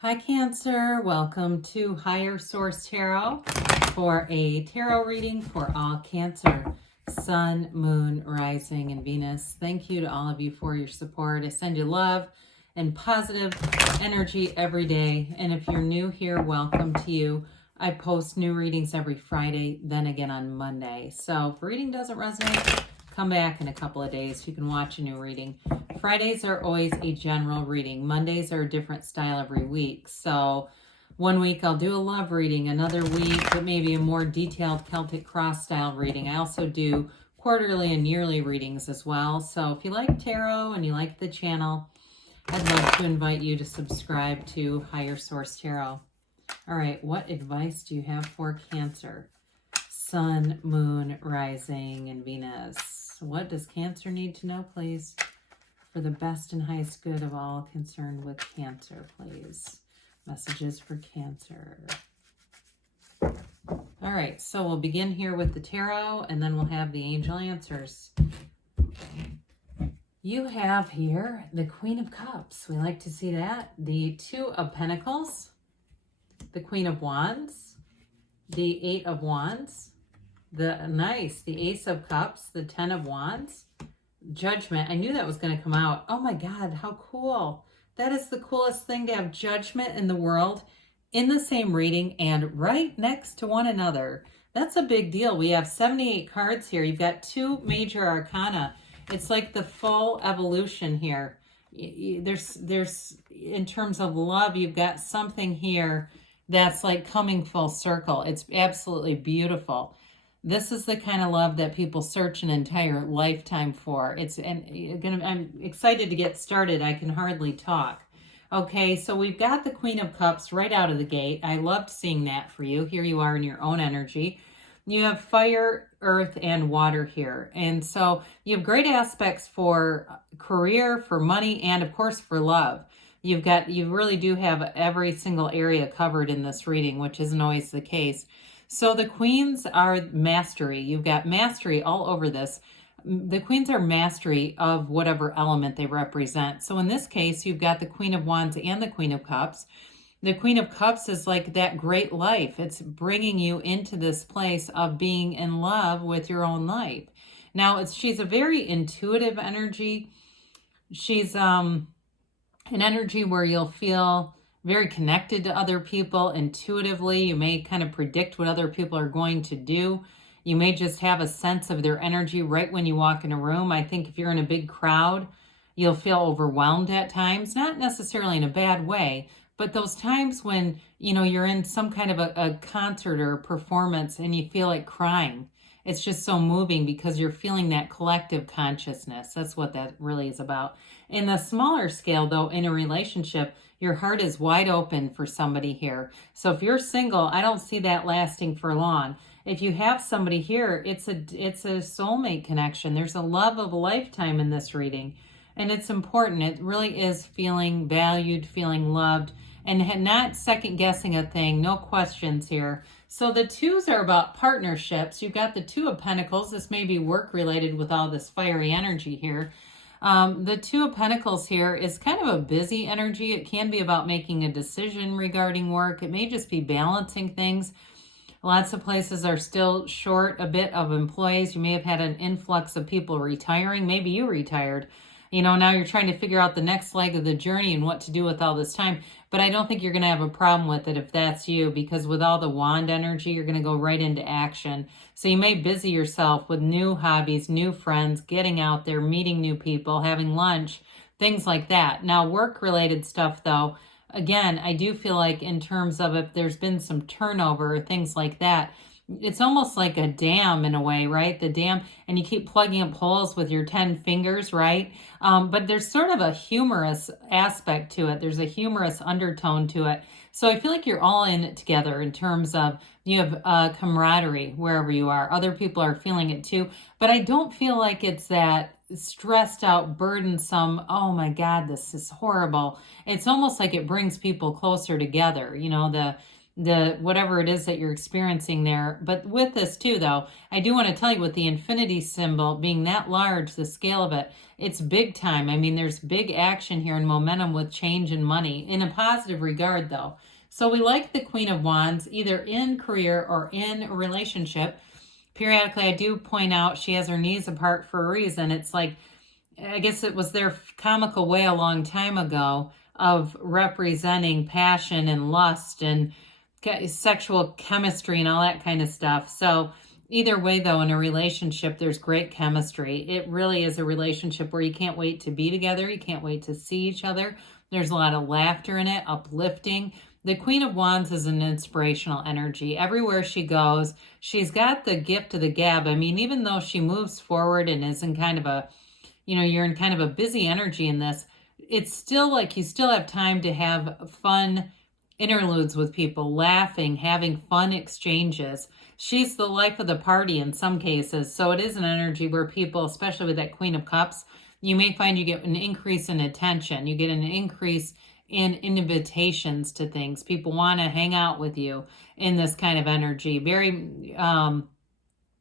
Hi Cancer, welcome to Higher Source Tarot for a tarot reading for all Cancer, Sun, Moon, Rising, and Venus. Thank you to all of you for your support. I send you love and positive energy every day. And if you're new here, welcome to you. I post new readings every Friday, then again on Monday. So if reading doesn't resonate, come back in a couple of days. You can watch a new reading. Fridays are always a general reading. Mondays are a different style every week. So one week I'll do a love reading, another week it may be a more detailed Celtic cross style reading. I also do quarterly and yearly readings as well. So if you like tarot and you like the channel, I'd love to invite you to subscribe to Higher Source Tarot. All right, what advice do you have for Cancer? Sun, Moon, Rising, and Venus. What does Cancer need to know, please? For the best and highest good of all concerned with Cancer, please. Messages for Cancer. All right, so we'll begin here with the tarot, and then we'll have the angel answers. You have here the Queen of Cups. We like to see that. The Two of Pentacles, the Queen of Wands, the Eight of Wands, the Ace of Cups, the Ten of Wands, Judgment. I knew that was going to come out. Oh my God, how cool. That is the coolest thing to have Judgment in the world in the same reading and right next to one another. That's a big deal. We have 78 cards here. You've got two major arcana. It's like the full evolution here. There's in terms of love, you've got something here that's like coming full circle. It's absolutely beautiful. This is the kind of love that people search an entire lifetime for. I'm excited to get started. I can hardly talk. Okay, so we've got the Queen of Cups right out of the gate. I loved seeing that for you. Here you are in your own energy. You have fire, earth, and water here. And so you have great aspects for career, for money, and of course for love. You really do have every single area covered in this reading, which isn't always the case. So the queens are mastery. You've got mastery all over this. The queens are mastery of whatever element they represent. So in this case, you've got the Queen of Wands and the Queen of Cups. The Queen of Cups is like that great life. It's bringing you into this place of being in love with your own life. Now, she's a very intuitive energy. She's an energy where you'll feel very connected to other people intuitively. You may kind of predict what other people are going to do. You may just have a sense of their energy right when you walk in a room. I think if you're in a big crowd, you'll feel overwhelmed at times, not necessarily in a bad way, but those times when, you're in some kind of a concert or a performance and you feel like crying. It's just so moving because you're feeling that collective consciousness. That's what that really is about. In the smaller scale, though, in a relationship, your heart is wide open for somebody here. So if you're single, I don't see that lasting for long. If you have somebody here, it's a soulmate connection. There's a love of a lifetime in this reading. And it's important. It really is feeling valued, feeling loved, and not second guessing a thing. No questions here. So the twos are about partnerships. You've got the Two of Pentacles. This may be work related with all this fiery energy here. The Two of Pentacles here is kind of a busy energy. It can be about making a decision regarding work. It may just be balancing things. Lots of places are still short a bit of employees. You may have had an influx of people retiring. Maybe you retired. Now you're trying to figure out the next leg of the journey and what to do with all this time. But I don't think you're going to have a problem with it if that's you, because with all the wand energy, you're going to go right into action. So you may busy yourself with new hobbies, new friends, getting out there, meeting new people, having lunch, things like that. Now, work-related stuff, though, again, I do feel like in terms of if there's been some turnover or things like that, it's almost like a dam in a way, right? The dam, and you keep plugging up holes with your 10 fingers, right? But there's sort of a humorous aspect to it. There's a humorous undertone to it. So I feel like you're all in it together in terms of you have camaraderie wherever you are. Other people are feeling it too. But I don't feel like it's that stressed out, burdensome, oh my God, this is horrible. It's almost like it brings people closer together. whatever it is that you're experiencing there. But with this too, though, I do want to tell you, with the infinity symbol being that large, the scale of it, it's big time. I mean, there's big action here and momentum with change and money in a positive regard, though. So we like the Queen of Wands, either in career or in a relationship. Periodically, I do point out she has her knees apart for a reason. It's like, I guess it was their comical way a long time ago of representing passion and lust and sexual chemistry and all that kind of stuff. So either way, though, in a relationship, there's great chemistry. It really is a relationship where you can't wait to be together. You can't wait to see each other. There's a lot of laughter in it, uplifting. The Queen of Wands is an inspirational energy. Everywhere she goes, she's got the gift of the gab. I mean, even though she moves forward and is in kind of a, you're in kind of a busy energy in this, it's still like you still have time to have fun interludes with people, laughing, having fun exchanges. She's the life of the party in some cases. So it is an energy where people, especially with that Queen of Cups, you may find you get an increase in attention. You get an increase in invitations to things. People want to hang out with you in this kind of energy. Very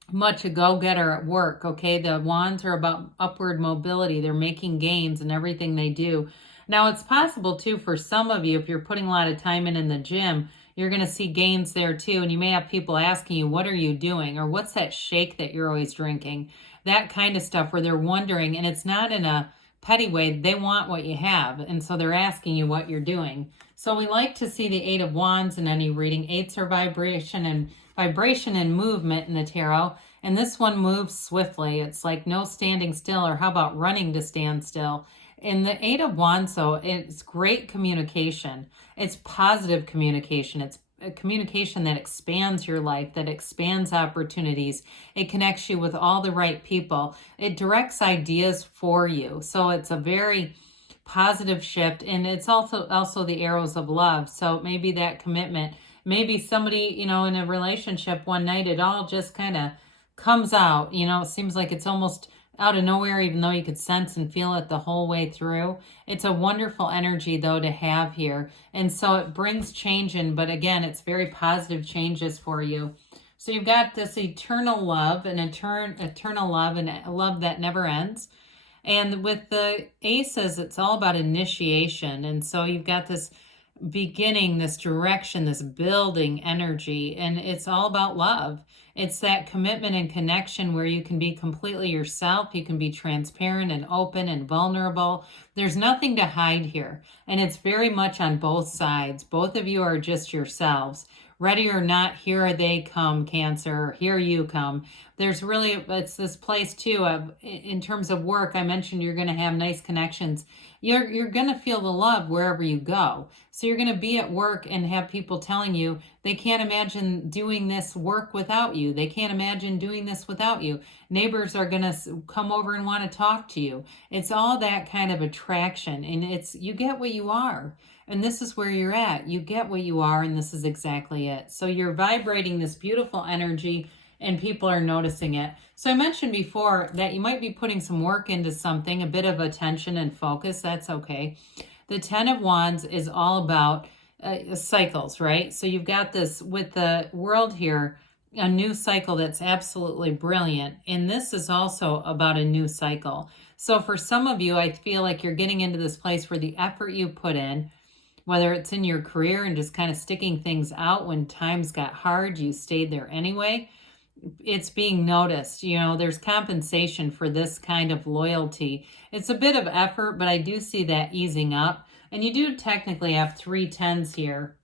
much a go-getter at work, okay? The wands are about upward mobility. They're making gains in everything they do. Now, it's possible, too, for some of you, if you're putting a lot of time in the gym, you're going to see gains there, too. And you may have people asking you, what are you doing? Or what's that shake that you're always drinking? That kind of stuff where they're wondering, and it's not in a petty way. They want what you have. And so they're asking you what you're doing. So we like to see the Eight of Wands in any reading. Eights are vibration and movement in the tarot. And this one moves swiftly. It's like no standing still, or how about running to stand still? In the Eight of Wands, though, it's great communication. It's positive communication. It's a communication that expands your life, that expands opportunities. It connects you with all the right people. It directs ideas for you. So it's a very positive shift. And it's also the arrows of love. So maybe that commitment, maybe somebody, in a relationship one night, it all just kind of comes out. It seems like it's almost out of nowhere, even though you could sense and feel it the whole way through. It's a wonderful energy, though, to have here. And so it brings change in, but again, it's very positive changes for you. So you've got this eternal love, and eternal love, and a love that never ends. And with the aces, it's all about initiation. And so you've got this beginning, this direction, this building energy, and it's all about love. It's that commitment and connection where you can be completely yourself. You can be transparent and open and vulnerable. There's nothing to hide here. And it's very much on both sides. Both of you are just yourselves. Ready or not, here they come, Cancer. Here you come. There's really, it's this place too of, in terms of work, I mentioned you're going to have nice connections. You're going to feel the love wherever you go. So you're going to be at work and have people telling you they can't imagine doing this work without you. They can't imagine doing this without you. Neighbors are going to come over and want to talk to you. It's all that kind of attraction, and you get what you are. And this is where you're at. You get what you are, and this is exactly it. So you're vibrating this beautiful energy, and people are noticing it. So I mentioned before that you might be putting some work into something, a bit of attention and focus. That's okay. The Ten of Wands is all about cycles, right? So you've got this with the world here, a new cycle that's absolutely brilliant. And this is also about a new cycle. So for some of you, I feel like you're getting into this place where the effort you put in, whether it's in your career and just kind of sticking things out when times got hard, you stayed there anyway. It's being noticed. There's compensation for this kind of loyalty. It's a bit of effort, but I do see that easing up. And you do technically have 3 10s here.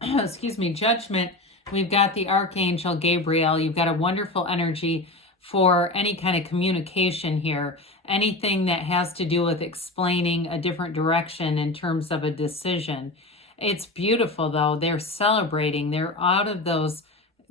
Excuse me, Judgment. We've got the Archangel Gabriel. You've got a wonderful energy for any kind of communication here. Anything that has to do with explaining a different direction in terms of a decision. It's beautiful, though. They're celebrating. They're out of those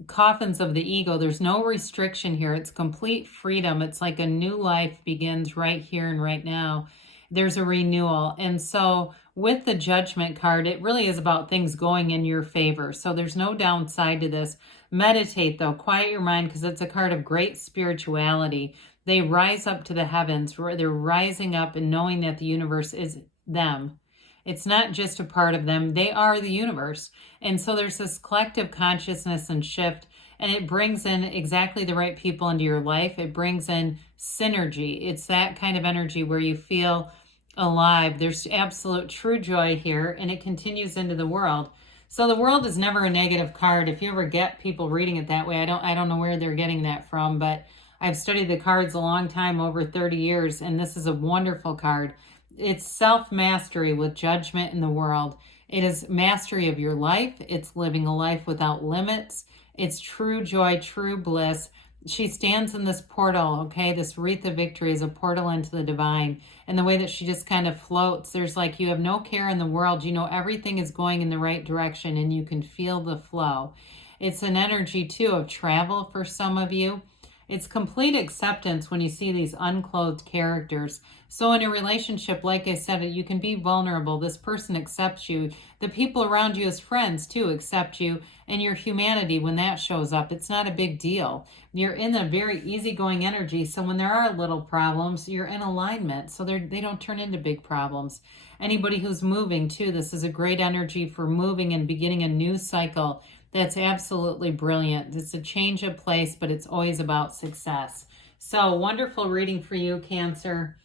coffins of the ego. There's no restriction here. It's complete freedom. It's like a new life begins right here and right now. There's a renewal. And so with the Judgment card, it really is about things going in your favor. So there's no downside to this. Meditate, though. Quiet your mind, because it's a card of great spirituality. They rise up to the heavens, where they're rising up and knowing that the universe is them. It's not just a part of them. They are the universe. And so there's this collective consciousness and shift, and it brings in exactly the right people into your life. It brings in synergy. It's that kind of energy where you feel alive. There's absolute true joy here, and it continues into the world. So the world is never a negative card. If you ever get people reading it that way, I don't know where they're getting that from, but I've studied the cards a long time, over 30 years, and this is a wonderful card. It's self-mastery with judgment in the world. It is mastery of your life. It's living a life without limits. It's true joy, true bliss. She stands in this portal, okay? This wreath of victory is a portal into the divine. And the way that she just kind of floats, there's like you have no care in the world. You know everything is going in the right direction and you can feel the flow. It's an energy, too, of travel for some of you. It's complete acceptance when you see these unclothed characters. So in a relationship, like I said, you can be vulnerable. This person accepts you. The people around you as friends, too, accept you. And your humanity, when that shows up, it's not a big deal. You're in a very easygoing energy. So when there are little problems, you're in alignment. So they don't turn into big problems. Anybody who's moving, too, this is a great energy for moving and beginning a new cycle. That's absolutely brilliant. It's a change of place, but it's always about success. So wonderful reading for you, Cancer.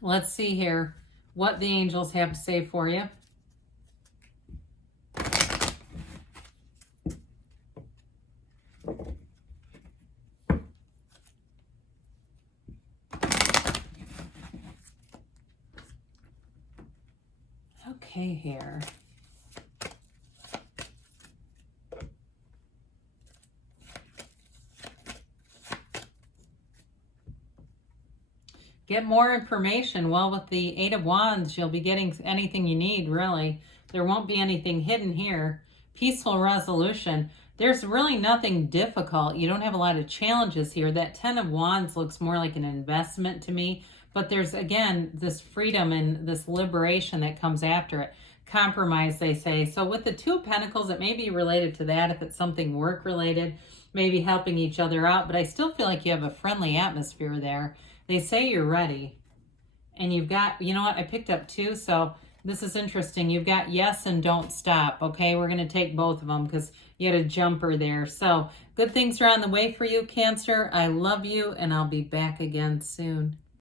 Let's see here what the angels have to say for you. Okay, here. Get more information. Well, with the Eight of Wands, you'll be getting anything you need, really. There won't be anything hidden here. Peaceful resolution. There's really nothing difficult. You don't have a lot of challenges here. That Ten of Wands looks more like an investment to me. But there's, again, this freedom and this liberation that comes after it. Compromise, they say. So with the Two of Pentacles, it may be related to that if it's something work-related, maybe helping each other out. But I still feel like you have a friendly atmosphere there. They say you're ready. And you've got, you know what, I picked up two, so this is interesting. You've got yes and don't stop, okay? We're going to take both of them because you had a jumper there. So good things are on the way for you, Cancer. I love you, and I'll be back again soon.